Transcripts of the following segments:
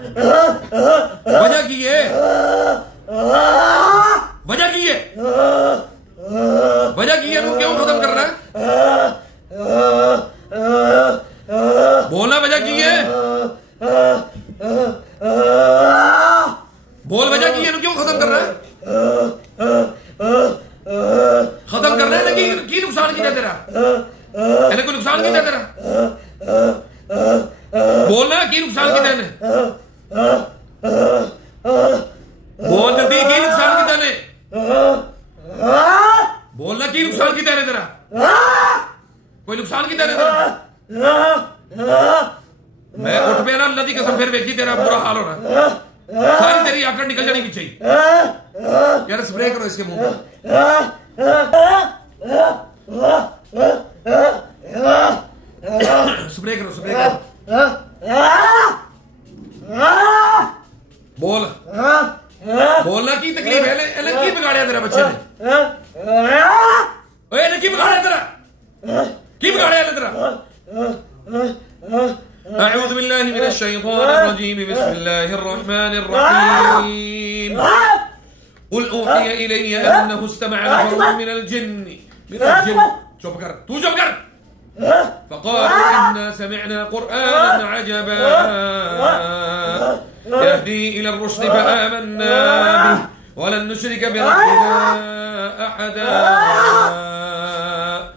वजह की है, वजह की है, वजह की है, तू क्यों खत्म कर रहा है? बोलना वजह की है, बोल वजह की है, तू क्यों खत्म कर रहा है? खत्म कर रहा है ना की नुकसान की तेरा, कोई नुकसान की तेरा, बोलना की नुकसान की तेने, बोल जल्दी की नुकसान की तेने, बोलना की नुकसान की तेरे तेरा, कोई नुकसान की तेरे तेरा। मैं उठ पे ना अल्लाह की कसम फिर देखी तेरा बुरा हाल हो रहा, सारी तेरी आकड़ निकल जानी पीछे ही। यार स्प्रे करो इसके मुंह पे, स्प्रे करो, स्प्रे करो, बोल, बोलना की तकलीफ है, की बिगाड़िया तेरा बच्चे ने, की बिगाड़िया तेरा, की बिगाड़िया तेरा। अऊज़ु बिल्लाहि मिनश शैतानिर रजीम, बिस्मिल्लाहिर रहमानिर रहीम। कुल ऊहिया इलैया अन्नहु इस्तमअ नफरुम मिनल जिन्न, चुप कर, तू चुप कर। फक़ालू इन्ना समिअना क़ुरआनन अजबा यहदी इला रुश्द फआमन्ना बिहि वलन नुश्रिका बिरब्बिना अहदा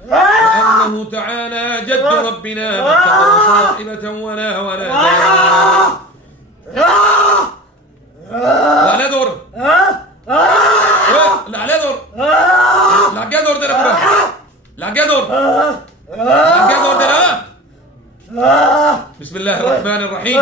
वअन्नहु तआला जद्दु रब्बिना मत्तख़ज़ साहिबatan वला वलदा। लाले दौर, लाले दौर, लग गया दौर तेरा पूरा, लग गया दौर, लग गया दौर तेरा। बिस्मिल्लाहिर रहमानिर रहीम।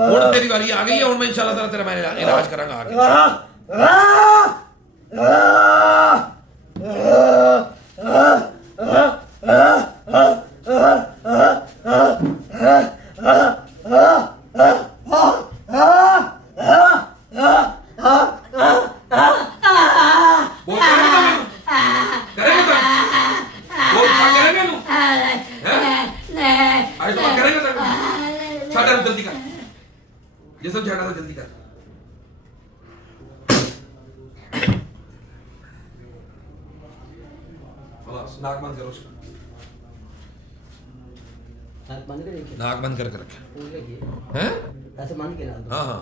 और तेरी बारी आ गई है और मैं इंशाल्लाह ताला तेरा मैं इलाज करूंगा आगे। जल्दी कर, ये सब झाड़ा जल्दी कर। नाक बंद करो उसका, नाक बंद कर रखे हैं, ऐसे बंद के, हाँ हाँ।